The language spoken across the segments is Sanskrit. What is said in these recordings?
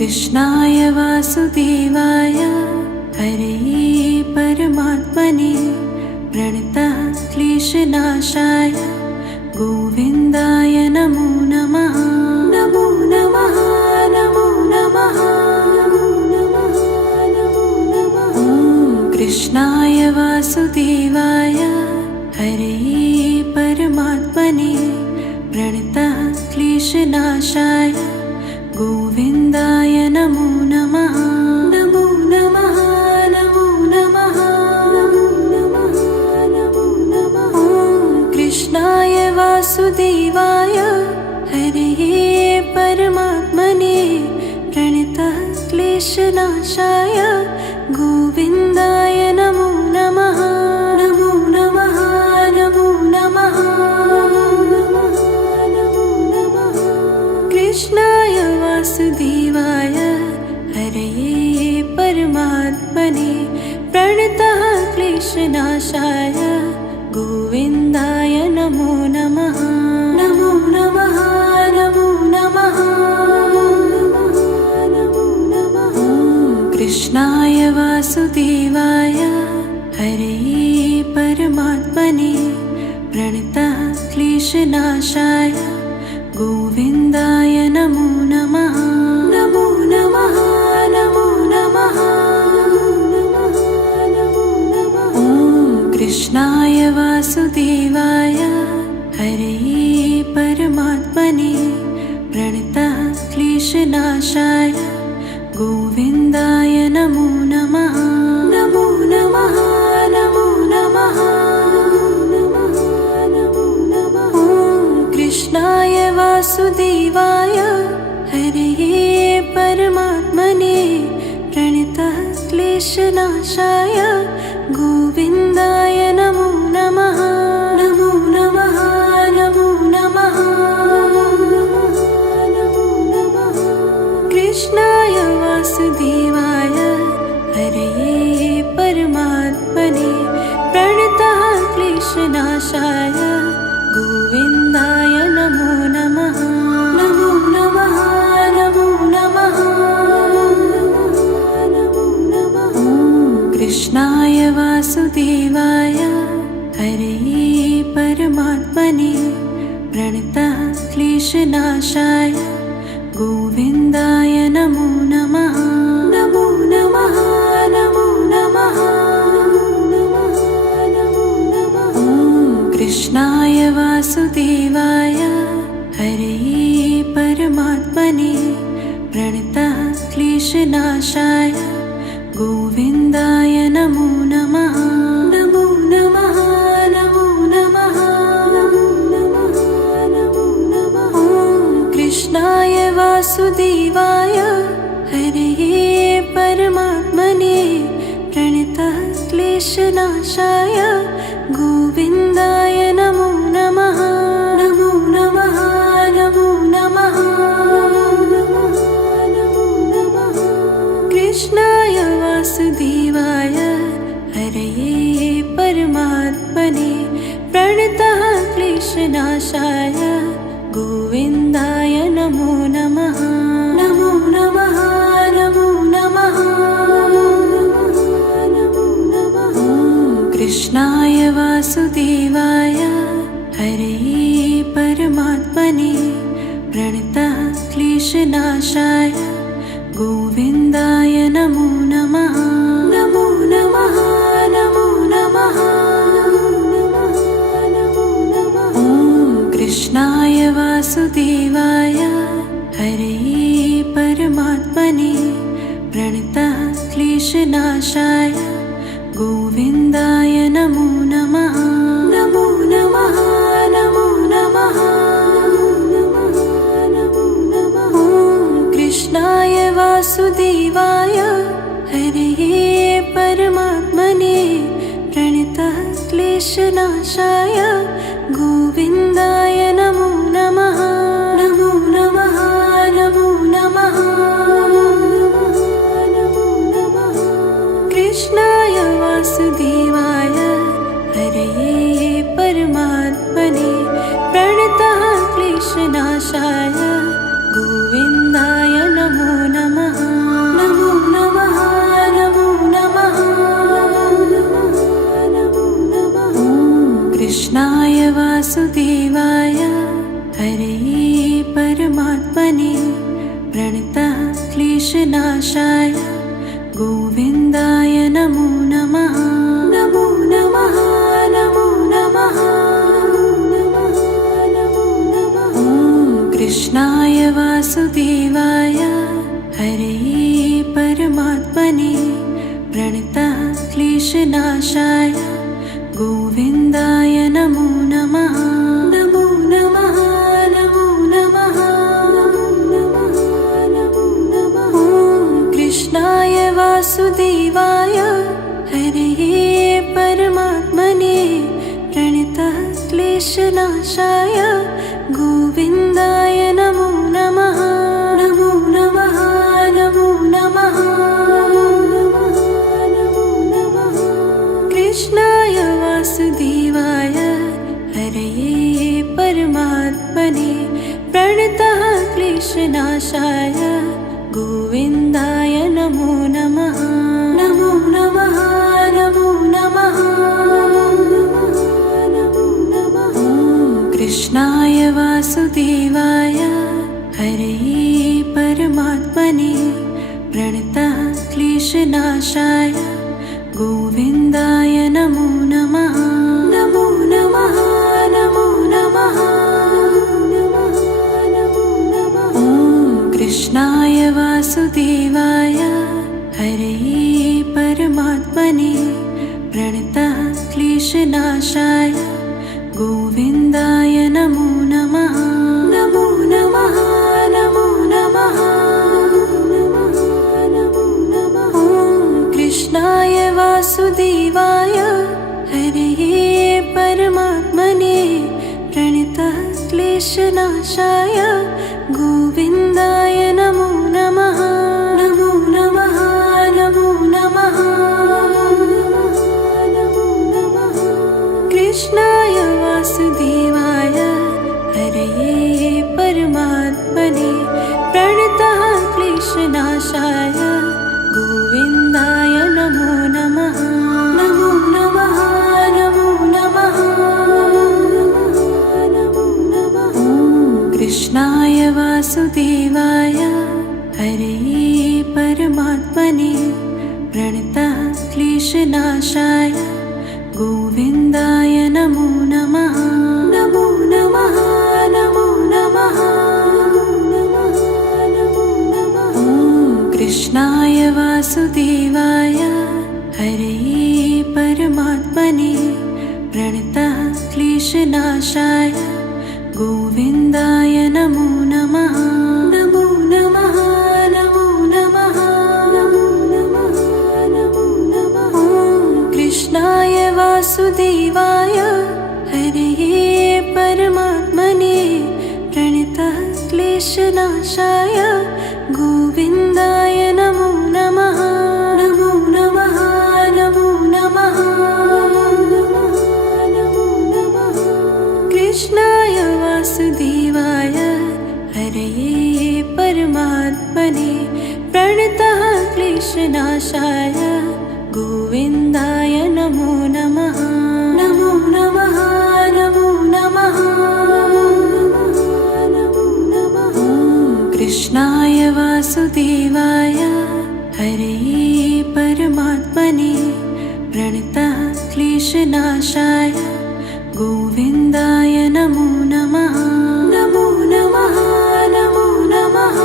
कृष्णाय वासुदेवाय हरये परमात्मने प्रणतः क्लेशनाशाय गोविन्दाय नमो नमः। नमो नमः नमो नमः नमो नमः नमो नमः। कृष्णाय वासुदेवाय हरये परमात्मने प्रणतः क्लेशनाशाय गोविन्दाय नमो नमः। नमो नमः नमो नमः नमो नमः नमो नमः। कृष्णाय वासुदेवाय हरये परमात्मने प्रणतः क्लेशनाशाय गोविन्दाय नमो नमः। नमो नमः नमो नमः नमो नमः। कृष्णाय वासुदेवाय हरये परमात्मने प्रणतः क्लेशनाशाय गोविन्दाय नमो नमः। नमो नमः नमो नमः नमो नमः। कृष्णाय वासुदेवाय हरये परमात्मने प्रणतः क्लेशनाशाय गोविन्दाय नमो नमः। नमो नमः नमो नमः नमो नमः। कृष्णाय वासुदेवाय हरये परमात्मने प्रणतः क्लेशनाशाय गोविन्दाय नमो नमः। नमो नमः नमो नमः नमो नमः। कृष्णाय वासुदेवाय हरये परमात्मने प्रणतः क्लेशनाशाय गोविन्दाय नमो नमः। नमो नमः नमो नमः नमो नमः। कृष्णाय वासुदेवाय हरये परमात्मने प्रणतः क्लेशनाशाय गोविन्दाय नमो नमः। नमो नमः नमो नमः नमो नमः। कृष्णाय वासुदेवाय हरये परमात्मने प्रणतः क्लेशनाशाय गोविन्दाय नमो नमः। नमो नमः नमो नमः नमो नमः। कृष्णाय वासुदेवाय हरये परमात्मने प्रणतः क्लेशनाशाय गोविन्दाय नमो नमः। नमो नमः नमो नमः नमो नमः। कृष्णाय वासुदेवाय हरये परमात्मने प्रणतः क्लेशनाशाय गोविन्दाय नमो नमः। नमो नमः नमो नमः नमो नमः। कृष्णाय वासुदेवाय हरये परमात्मने प्रणतः क्लेशनाशाय गोविन्दाय नमो नमः। नमो नमः नमो नमः नमो नमः। कृष्णाय वासुदेवाय हरये परमात्मने प्रणतः क्लेशनाशाय गोविन्दाय नमो नमः। नमो नमः नमो नमः नमो नमः। कृष्णाय वासुदेवाय हरये परमात्मने प्रणतः क्लेशनाशाय गोविन्दाय नमो नमः। नमो नमः नमो नमः नमो नमः। कृष्णाय वासुदेवाय हरये परमात्मने प्रणतः क्लेशनाशाय गोविन्दाय नमो नमः। नमो नमः नमो नमः नमो नमः। कृष्णाय वासुदेवाय हरये परमात्मने प्रणतः क्लेशनाशाय गोविन्दाय नमो नमः। वासुदेवाय हरे परमात्मने प्रणतः क्लेशनाशाय गोविन्दाय नमो नमः। नमो नमः नमो नमः नमो नमः। ॐ कृष्णाय वासुदेवाय हरे परमात्मने प्रणतः क्लेशनाशाय गोविन्दाय नमो नमः। नमो नमः नमो नमः नमो नमः। ॐ कृष्णाय वासुदेवाय हरे परमात्मने प्रणतः क्लेशनाशाय गोविन्दाय नमो नमः। नमो नमः नमो नमः नमो नमः। कृष्णाय वासुदेवाय हरे परमात्मने प्रणतः क्लेशनाशाय गोविन्दाय नमो नमः। नमो नमः नमो नमः नमो नमः। ॐ कृष्णाय वासुदेवाय हरे परमात्मने प्रणतः क्लेशनाशाय गोविन्दाय नमो नमः। नमो नमः नमो नमः नमो नमः। ॐ कृष्णाय वासुदेवाय हरे परमात्मने प्रणतः क्लेशनाशाय गोविन्दाय नमो नमः। नमो नमः नमो नमः नमो नमः। ॐ कृष्णाय वासुदेवाय हरे परमात्मने प्रणतः क्लेशनाशाय गोविन्दाय नमो नमः। नमो नमः नमो नमः नमो नमः। कृष्णाय वासुदेवाय हरे परमात्मने प्रणतः क्लेशनाशाय गोविन्दाय नमो नमः। नमो नमः नमो नमः नमो नमः। ॐ कृष्णाय वासुदेवाय हरे परमात्मने प्रणतः क्लेशनाशाय गोविन्दाय नमो नमः। नमो नमः नमो नमः नमो नमः। ॐ कृष्णाय वासुदेवाय हरे परमात्मने प्रणतः क्लेशनाशाय गोविन्दाय नमो नमः। नमो नमः नमो नमः नमो नमः। ॐ कृष्णाय वासुदेवाय हरे परमात्मने प्रणतः क्लेशनाशाय गोविन्दाय नमो नमः। नमो नमः नमो नमः नमो नमः। कृष्णाय वासुदेवाय हरे परमात्मने प्रणतः क्लेशनाशाय गोविन्दाय नमो नमः। नमो नमः नमो नमः नमो नमः। ॐ कृष्णाय वासुदेवाय हरे परमात्मने प्रणतः क्लेशनाशाय गोविन्दाय नमो नमः। नमो नमः नमो नमः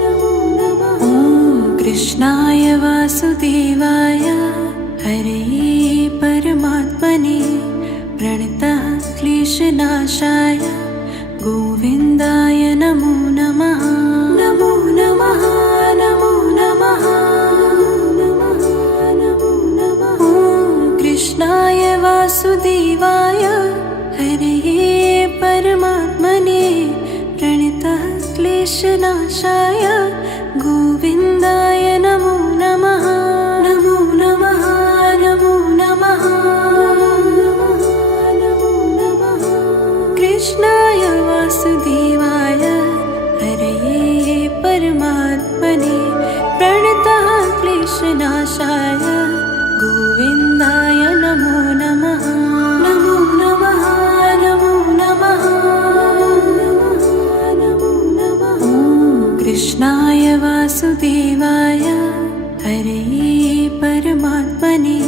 नमो नमः। ॐ कृष्णाय वासुदेवाय हरे परमात्मने प्रणतः क्लेशनाशाय गोविन्दाय नमो नमः। नमो नमः नमो नमः नमो नमः। ॐ कृष्णाय वासुदेवाय हरे परमात्मने प्रणतः क्लेशनाशाय गोविन्दाय नमो नमः। नमो नमः नमो नमः नमो नमः। कृष्णाय वासुदेवाय हरे परमात्मने प्रणतः क्लेशनाशाय गोविन्दाय नमो नमः। नमो वासुदेवाय हरे परमात्मने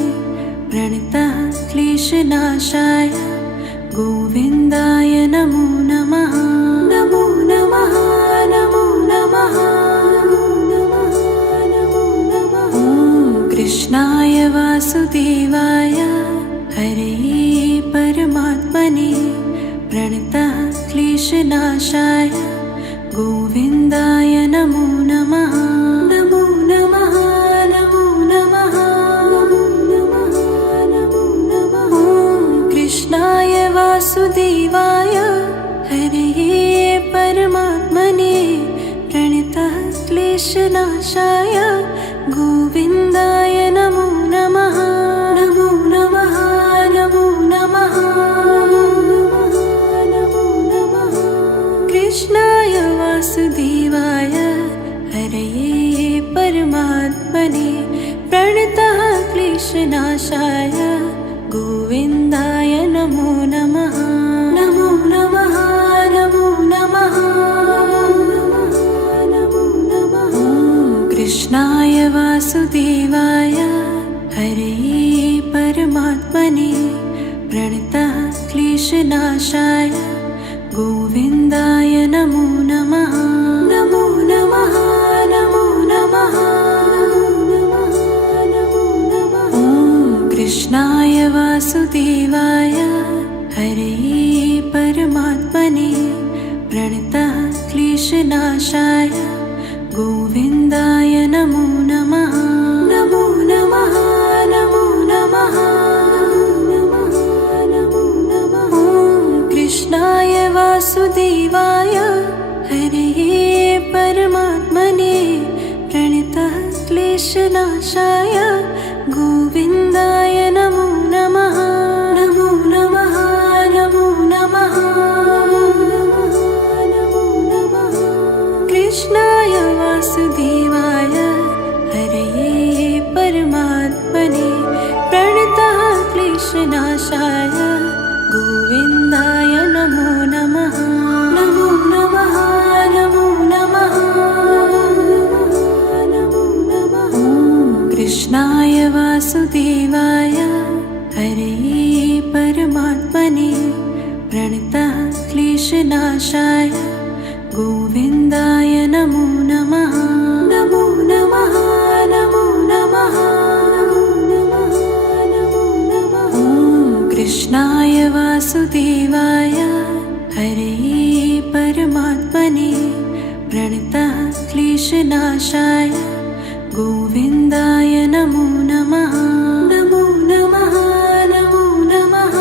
प्रणतः क्लेशनाशाय गोविन्दाय नमो नमः। नमो नमः नमो नमः नमो नमः। ॐ कृष्णाय वासुदेवाय हरे परमात्मने प्रणतः क्लेशनाशाय गोविन्दाय नमो नमः। नमो नमः नमो नमः नमो नमः। ॐ कृष्णाय वासुदेवाय हरे परमात्मने प्रणतः क्लेशनाशाय गोविन्दाय नमो नमः। नमो नमः नमो नमः नमो नमः। कृष्णाय वासुदेवाय हरे परमात्मने प्रणतः क्लेशनाशाय गोविन्दाय नमो नमः। नमो नमः नमो नमः नमो नमः। ॐ कृष्णाय वासुदेवाय हरे परमात्मने प्रणतः क्लेशनाशाय गोविन्दाय नमो नमः। नमो नमः नमो नमः नमो नमः। ॐ कृष्णाय वासुदेवाय हरे परमात्मने प्रणतः क्लेशनाशाय गोविन्दाय नमो नमः। नमो नमः नमो नमः नमो नमः। ॐ कृष्णाय वासुदेवाय हरे परमात्मने प्रणतः क्लेशनाशाय गोविन्दाय नमो नमः। नमो नमः नमो नमः नमो नमः। कृष्णाय वासुदेवाय हरे परमात्मने प्रणतः क्लेशनाशाय गोविन्दाय नमो नमः। नमो नमः नमो नमः नमो नमः। ॐ कृष्णाय वासुदेवाय हरे परमात्मने प्रणतः क्लेशनाशाय गोविन्दाय नमो नमः। नमो नमः नमो नमः नमो नमः। ॐ कृष्णाय वासुदेवाय हरे परमात्मने प्रणतः क्लेशनाशाय गोविन्दाय नमो नमः। नमो नमः नमो नमः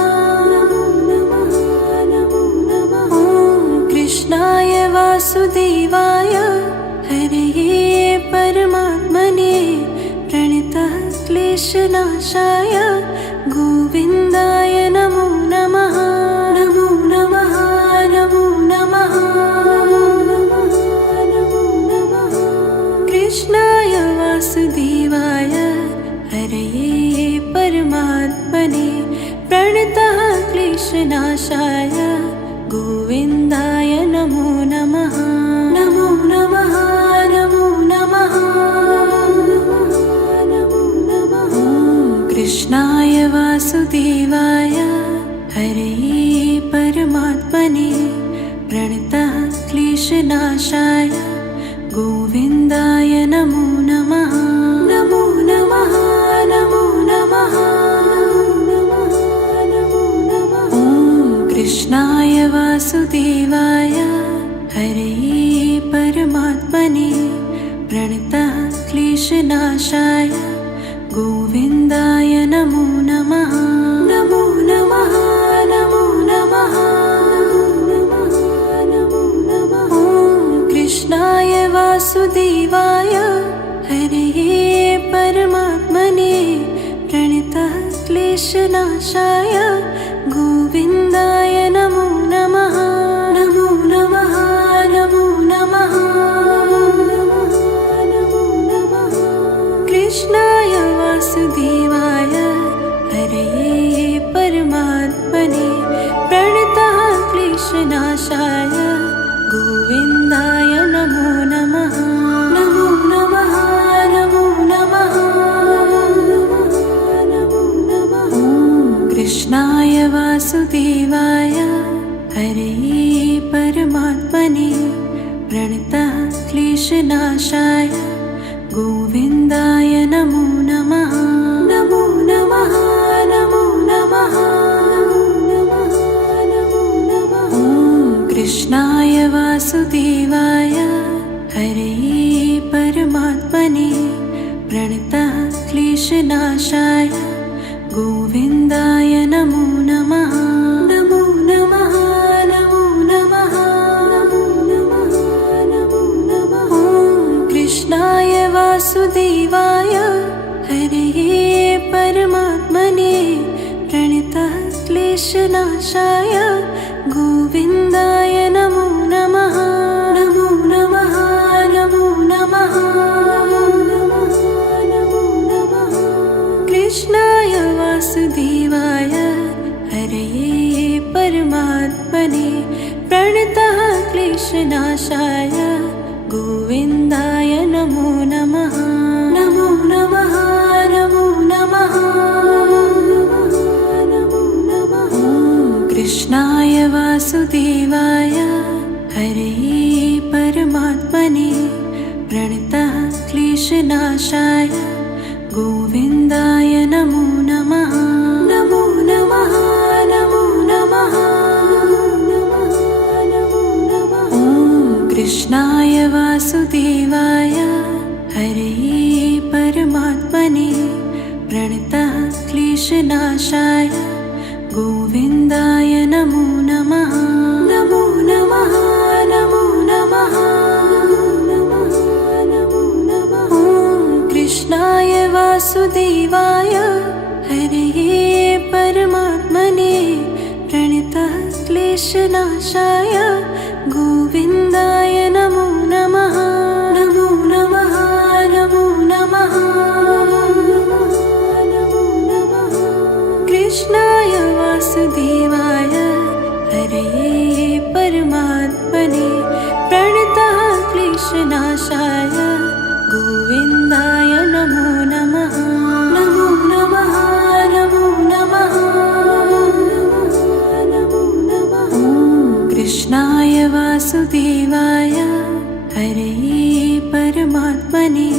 नमो नमः। ॐ कृष्णाय वासुदेवाय हरे परमात्मने प्रणतः क्लेशनाशाय गोविन्दाय नमो नमः। नमो नमः नमो नमः नमो नमः। कृष्णाय वासुदेवाय हरे परमात्मने प्रणतः क्लेशनाशाय गोविन्दाय नमो नमः। नमो नमः नमो नमः नमो नमः। ॐ कृष्णाय वासुदेवाय हरे परमात्मने प्रणतः क्लेशनाशाय गोविन्दाय नमो नमः। नमो नमः नमो नमः नमो नमः। ॐ कृष्णाय वासुदेवाय हरे परमात्मने प्रणतः क्लेशनाशाय गोविन्दाय नमो नमः। नमो नमः नमो नमः नमो नमः। ॐ कृष्णाय वासुदेवाय हरे परमात्मने प्रणतः क्लेशनाशाय गोविन्दाय नमो नमः। नमो नमः नमो नमः नमो नमः। कृष्णाय वासुदेवाय हरे परमात्मने प्रणतः क्लेशनाशाय गोविन्दाय नमो नमः। नमो नमः परमात्मने प्रणतः क्लेशनाशाय गोविन्दाय नमो नमः। नमो नमः नमो नमः नमो नमः। ॐ कृष्णाय वासुदेवाय हरये परमात्मने प्रणतः क्लेशनाशाय गोविन्दाय नमो नमः। नमो नमः नमो नमः नमो नमः। ॐ कृष्णाय वासुदेवाय हरये परमात्मने प्रणतः क्लेशनाशाय गोविन्दाय नमो नमः। नमो नमः नमो नमः नमो नमः। कृष्णाय वासुदेवाय हरये परमात्मने प्रणतः क्लेशनाशाय गोविन्दाय नमो नमः। नमो नमः नमो नमः नमो नमः। ॐ कृष्णाय वासुदेवाय हरये परमात्मने प्रणतः क्लेशनाशाय गोविन्दाय नमो नमः। नमो नमः नमो नमः नमो नमः। ॐ कृष्णाय वासुदेवाय हरये परमात्मने प्रणतः क्लेशनाशाय गोविन्दाय नमो नमः। नमो नमः नमो नमः नमो नमः। ॐ कृष्णाय वासुदेवाय हरये परमात्मने प्रणतः क्लेशनाशाय गोविन्दाय नमो नमः। नमो नमः नमो नमः नमो नमः। कृष्णाय वासुदेवाय हरये परमात्मने प्रणतः क्लेशनाशाय गोविन्दाय नमो नमः। नमो नमः नमो नमः नमो नमः। ॐ कृष्णाय वासुदेवाय हरये परमात्मने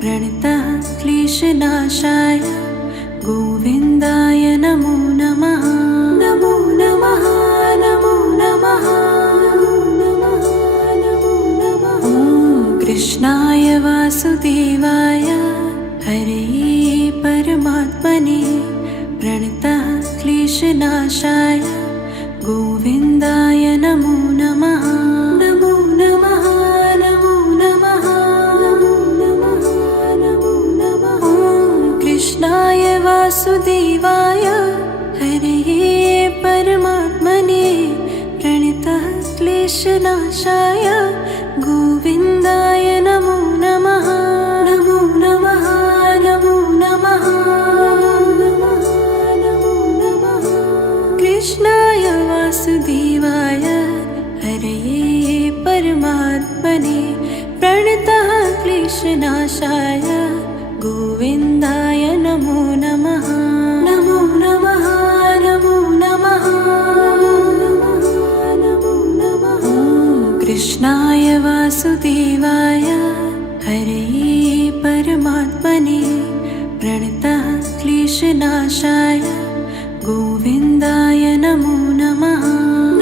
प्रणतः क्लेशनाशाय गोविन्दाय नमो नमः। नमो नमः नमो नमः नमो नमः। ॐ कृष्णाय वासुदेवाय हरये परमात्मने प्रणतः क्लेशनाशाय गोविन्दाय नमो नमः। नमो नमः नमो नमः नमो नमः। ॐ कृष्णाय वासुदेवाय हरये परमात्मने प्रणतः क्लेशनाशाय गोविन्दाय नमो नमः। नमो नमः नमो नमः नमो नमः। कृष्णाय वासुदेवाय हरये परमात्मने प्रणतः क्लेशनाशाय गोविन्दाय नमो नमः। नमो नमः नमो नमः नमो नमः। ॐ कृष्णाय वासुदेवाय हरये परमात्मने प्रणतः क्लेशनाशाय गोविन्दाय नमो नमः।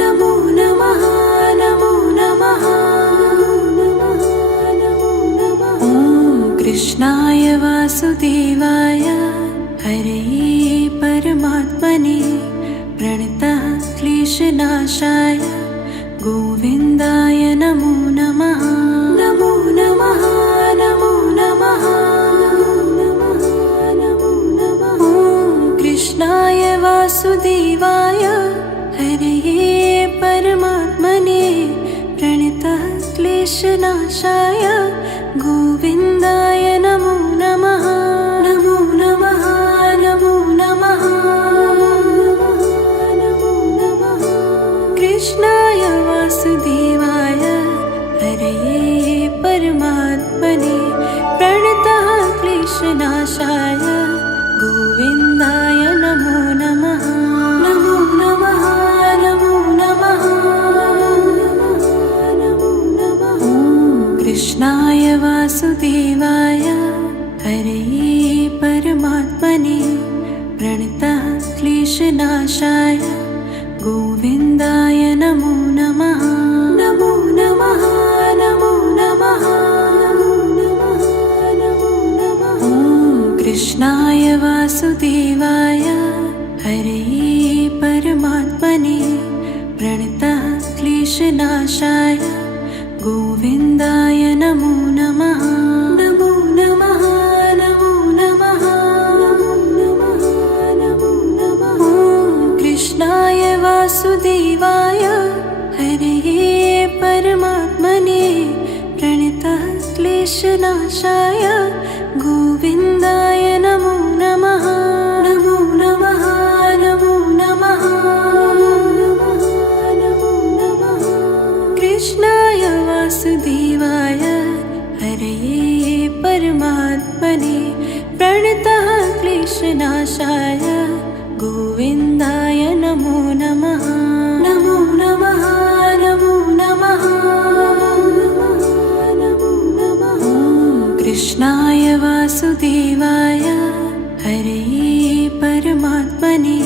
नमो नमः नमो नमः नमो नमः। ॐ कृष्णाय वासुदेवाय हरये परमात्मने प्रणतः क्लेशनाशाय गोविन्दाय नमो नमः। नमो नमः नमो नमः नमो नमः। ॐ कृष्णाय वासुदेवाय हरये परमात्मने प्रणतः क्लेशनाशाय गोविन्दाय नमो नमः। नमो नमः नमो नमः नमो नमः। कृष्णाय वासुदेवाय हरये परमात्मने प्रणतः क्लेशनाशाय गोविन्दाय नमो नमः। नमो नमः नमो नमः कृष्णाय वासुदेवाय हरे परमात्मने प्रणतः क्लेशनाशाय गोविन्दाय नमो नमः। नमो नमः नमो नमः नमो नमः नमो नमः। कृष्णाय वासुदेवाय हरे परमात्मने प्रणतः क्लेशनाशाय गोविन्दाय नमो नमः। नमो नमः नमो नमः नमो नमः नमो नमः। कृष्णाय वासुदेवाय हरे परमात्मने प्रणतः क्लेशनाशाय गोविन्दाय नमो नमः। नमो नमः नमो नमः नमो नमः। कृष्णाय वासुदेवाय हरे परमात्मने प्रणतः क्लेशनाशाय गोविन्दाय नमो नमः। नमो नमः नमो नमः नमो नमः। कृष्णाय वासुदेवाय हरे परमात्मने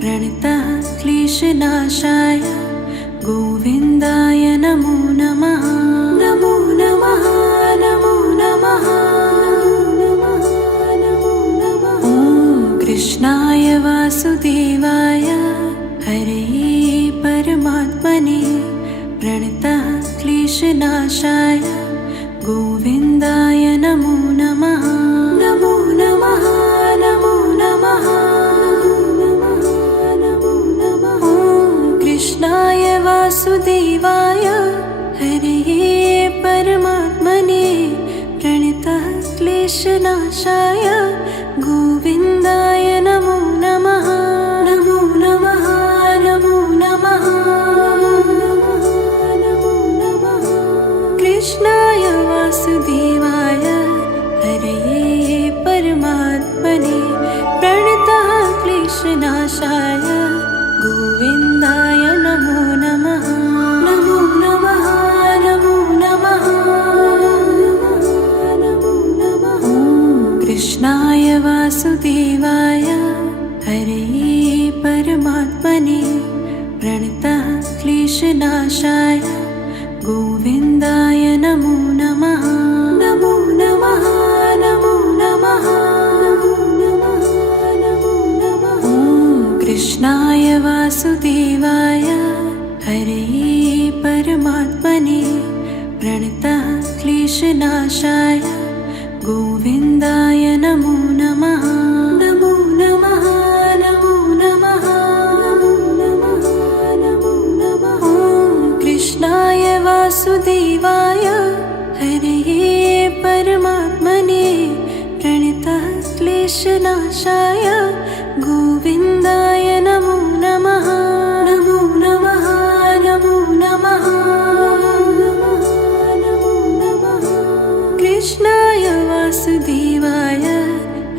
प्रणतः क्लेशनाशाय गोविन्दाय नमो नमः। नमो नमः नमो नमः नमो नमः। कृष्णाय वासुदेवाय हरे परमात्मने प्रणतः क्लेशनाशाय गोविन्दाय नमो नमः। नमो नमः नमो नमः नमो नमः। कृष्णाय वासुदेवाय हरे परमात्मने प्रणतः क्लेशनाशाय गोविन्दाय नमो नमः। नमो नमः नमो नमः नमो नमः। कृष्णाय वासुदेवाय हरे परमात्मने प्रणतः क्लेशनाशाय गोविन्दाय नमो नमः। नमो नमः नमो नमः नमो नमः। कृष्णाय वासुदेवाय हरे परमात्मने प्रणतः क्लेशनाशाय गोविन्दाय नमो नमः। नमो नमः नमो नमः नमो नमः। कृष्णाय वासुदेवाय हरे परमात्मने प्रणतः क्लेशनाशाय गोविन्दाय नमो नमः। नमो नमः नमो नमः नमो नमः। कृष्णाय वासुदेवाय हरे परमात्मने प्रणतः क्लेशनाशाय गोविन्दाय नमो नमः। नमो नमः नमो नमः नमो नमः। कृष्णाय वासुदेवाय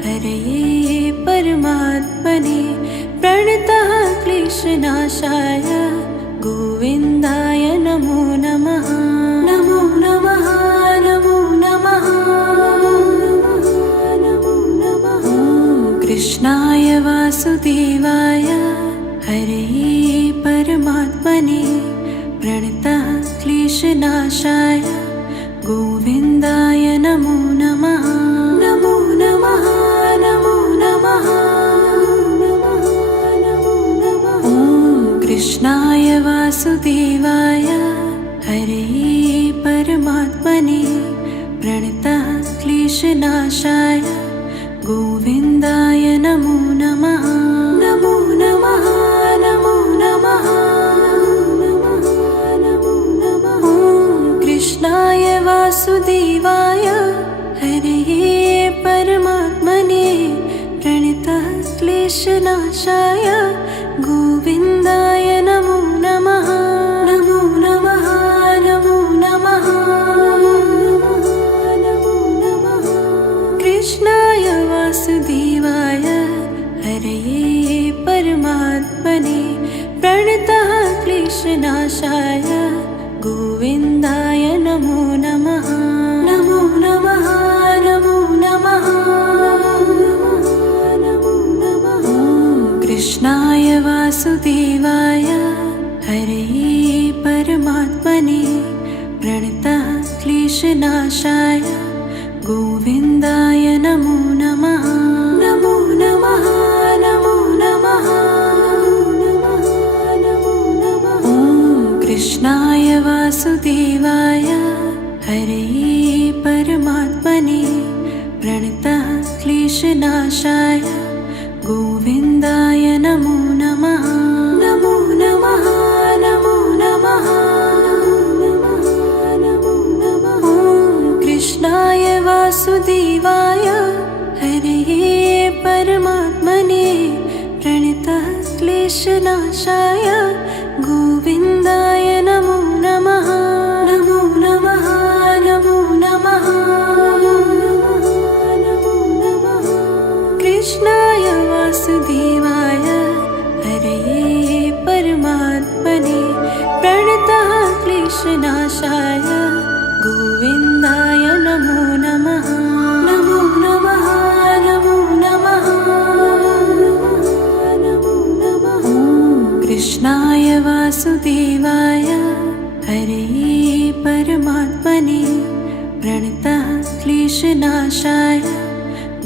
हरे परमात्मने प्रणतः क्लेशनाशाय गोविन्दाय नमो नमः। नमो नमः नमो नमः नमो नमः। कृष्णाय वासुदेवाय हरे परमात्मने प्रणतः क्लेशनाशाय गोविन्दाय नमो नमः। नमो नमः नमो नमः नमो नमः। कृष्णाय वासुदेवाय हरे परमात्मने प्रणतः क्लेशनाशाय गोविन्दाय नमो नमः। नमो नमः नमो नमः नमो नमः। कृष्णाय वासुदेवाय हरे परमात्मने प्रणतः क्लेशनाशाय गोविन्दाय नमो नमः। नमो नमः नमो नमः नमो नमः। कृष्णाय वासुदेवाय हरे परमात्मने प्रणतः क्लेशनाशाय गोविन्दाय नमो नमः। परमात्मने प्रणतः क्लेशनाशाय गोविन्दाय नमो नमः। नमो नमः नमो नमः नमो नमः। ॐ कृष्णाय वासुदेवाय हरये परमात्मने प्रणतः क्लेशनाशाय गोविन्दाय नमो नमः। नमो नमः नमो नमः नमो नमः। ॐ कृष्णाय वासुदेवाय हरये परमात्मने प्रणतः क्लेशनाशाय गोविन्दाय नमो नमः। नमो नमः नमो नमः नमो नमः। कृष्णाय वासुदेवाय हरये परमात्मने प्रणतः क्लेशनाशाय गोविन्दाय नमो नमः। नमो नमः नमो नमः नमो नमः। ॐ कृष्णाय वासुदेवाय हरये परमात्मने प्रणतः क्लेशनाशाय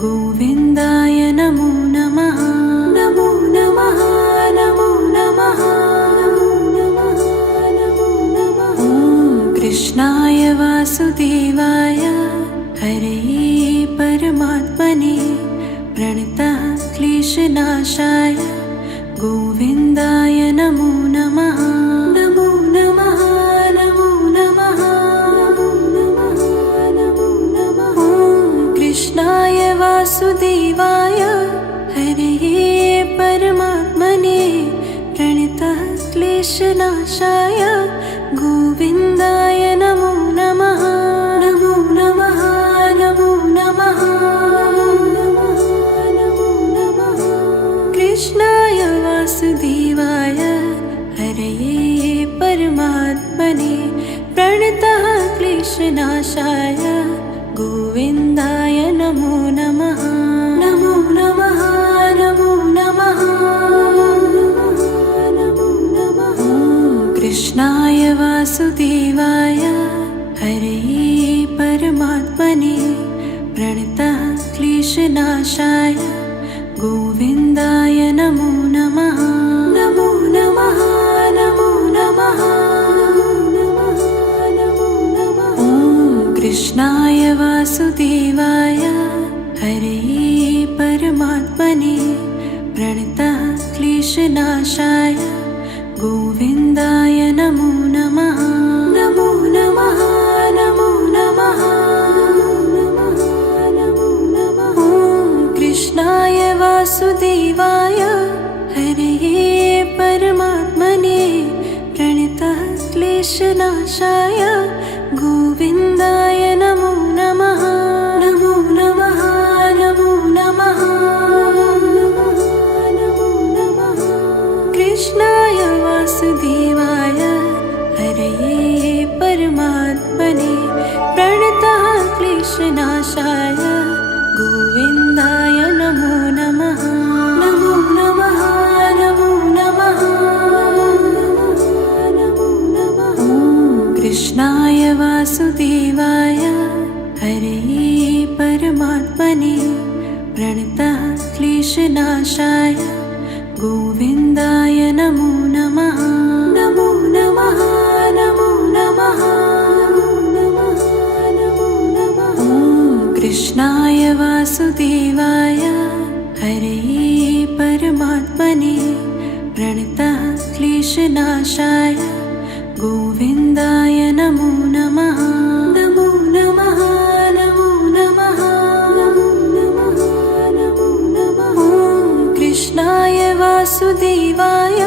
गोविन्दाय नमो नमः। नमो नमः नमो नमः नमो नमः। ॐ कृष्णाय वासुदेवाय हरये परमात्मने प्रणतः क्लेशनाशाय गोविन्दाय नमो नमः। नमो नमः नमो नमः नमो नमः। ॐ कृष्णाय वासुदेवाय हरये परमात्मने प्रणतः क्लेशनाशाय गोविन्दाय नमो नमः। नमो नमः नमो नमः नमो नमः। कृष्णाय वासुदेवाय हरये परमात्मने प्रणतः क्लेशनाशाय गोविन्दाय नमो नमः। नमो नमः नमो नमः नमो नमः। ॐ कृष्णाय वासुदेवाय हरये परमात्मने प्रणतः क्लेशनाशाय गोविन्दाय नमो नमः। नमो नमः नमो नमः नमो नमः। ॐ कृष्णाय वासुदेवाय हरये परमात्मने प्रणतः क्लेशनाशाय गोविन्दाय नमो नमः। नमो नमः नमो नमः नमो नमः। ॐ कृष्णाय वासुदेवाय हरये परमात्मने प्रणतः क्लेशनाशाय गोविन्दाय नमो नमः। नमो नमः नमो नमः नमो नमः। कृष्णाय वासुदेवाय हरये परमात्मने प्रणतः क्लेशनाशाय गोविन्दाय नमो नमः। नमो नमः नमो नमः नमो नमः। ॐ कृष्णाय वासुदेवाय हरये परमात्मने प्रणतः क्लेशनाशाय गोविन्दाय नमो नमः। नमो नमः नमो नमः नमो नमः। ॐ कृष्णाय वासुदेवाय हरये परमात्मने प्रणतः क्लेशनाशाय गोविन्दाय नमो नमः। नमो नमः नमो नमः नमो नमः। ॐ कृष्णाय वासुदेवाय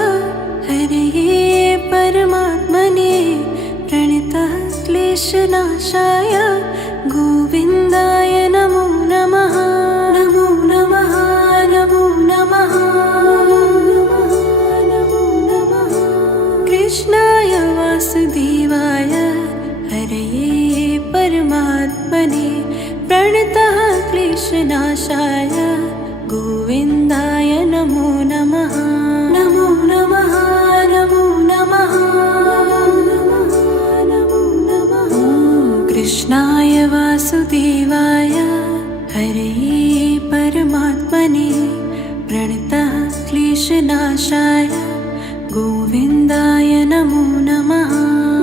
हरये परमात्मने प्रणतः क्लेशनाशाय गोविन्दाय नमो नमः। नमो नमः नमो नमः नमो नमः। कृष्णाय वासुदेवाय हरये परमात्मने प्रणतः क्लेशनाशाय गोविन्दाय नमो नमः। नमो नमः नमो नमः कृष्णाय वासुदेवाय हरे परमात्मने प्रणतः क्लेशनाशाय गोविन्दाय नमो नमः।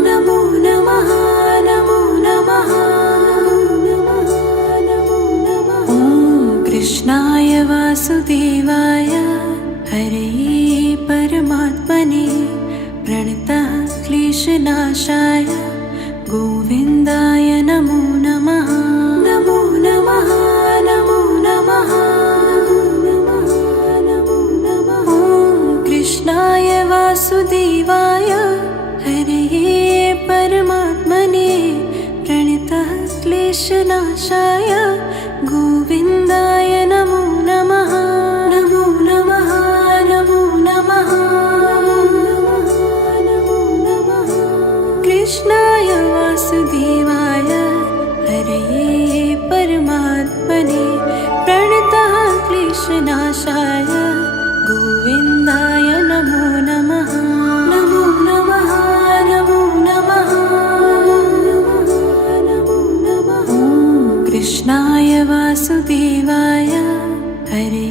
नमो नमः नमो नमः ॐ कृष्णाय वासुदेवाय हरे परमात्मने प्रणतः क्लेशनाशाय गोविन्दाय नमो नमः। नमो नमः नमो नमः ॐ कृष्णाय वासुदेवाय हरे परमात्मने प्रणतः क्लेशनाशाय गोविन्दाय नमो नमः। नमो नमः नमो नमः कृष्णाय वासुदेवाय हरे परमात्मने प्रणतः क्लेशनाशाय गोविन्दाय नमो नमः। नमो नमः नमो नमः ॐ कृष्णाय वासुदेवाय हरे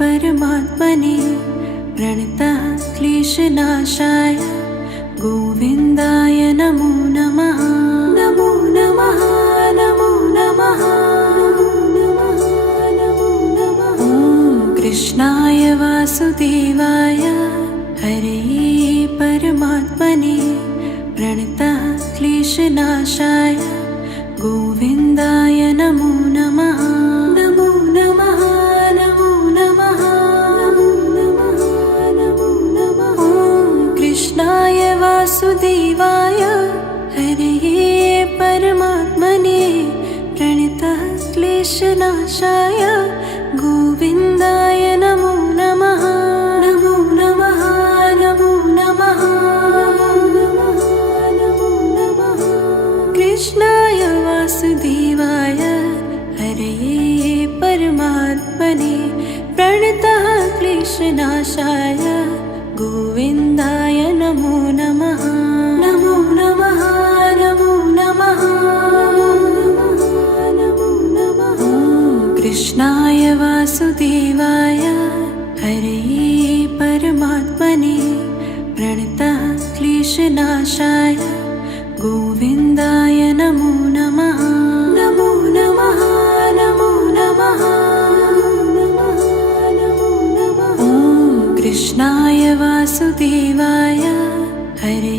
परमात्मने प्रणतः क्लेशनाशाय गोविन्दाय नमो नमः। नमो नमः नमो नमः ॐ कृष्णाय वासुदेवाय हरे परमात्मने प्रणतः क्लेशनाशाय गोविन्दाय नमो नमः। नमो नमः नमो नमः ॐ कृष्णाय वासुदेवाय हरे परमात्मने प्रणतः क्लेशनाशाय गोविन्दाय नमो नमः। नमो नमः नमो नमः कृष्णाय वासुदेवाय हरे परमात्मने प्रणतः क्लेशनाशाय गोविन्दाय नमो नमः। नमो नमः नमो नमः ॐ कृष्णाय वासुदेवाय हरे परमात्मने प्रणतः क्लेशनाशाय गोविन्दाय नमो नमः। नमो नमः नमो नमः ॐ कृष्णाय वासुदेवाय हरे